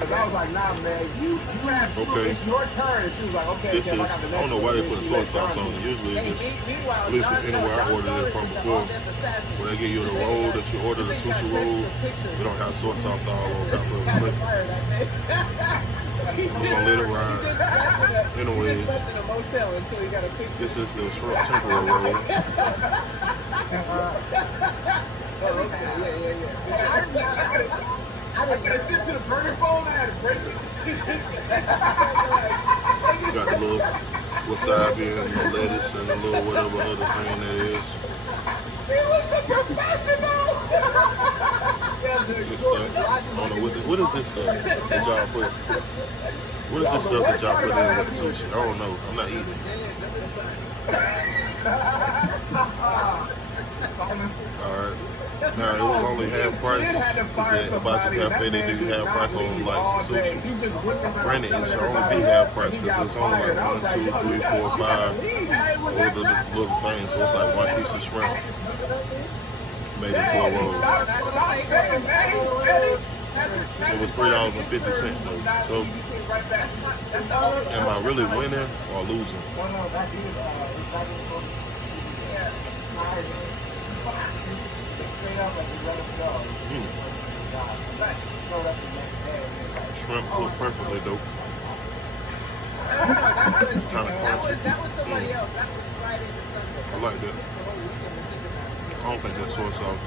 Cause I was like, nah, man, you have to. Okay. It's your turn. And she was like, okay, This Kev, I is, got the I next don't know one. why they And put she soy let sauce John on it. Usually Hey, it's just, meanwhile, at least anywhere I John ordered it Stoller from is the before, all-death assassin. when they give you the roll that you order, the sushi roll, they don't have soy sauce all on top of it. But Fire that man. I'm just gonna let it ride. He just Anyways, slept in a motel until he got a picture. this is the shrimp tempura roll. Oh, okay. Yeah. I got sent to the burner phone. I had to break it. You got the little wasabi and the lettuce and the little whatever other thing that is. This stuff. I don't know what is this stuff that y'all put. What is this stuff that y'all put in with the sushi? I don't know. I'm not eating it. Alright. Now it was only half price because at Hibachi Cafe they do half price on like some sushi. Granted, it should only be half price because it's only like 1, 2, 3, 4, 5 or the little things. So it's like one piece of shrimp made into a roll. It was $3.50 though. So am I really winning or losing? Shrimp cooked perfectly though. It's kind of crunchy. I like that. I don't think that's soy sauce.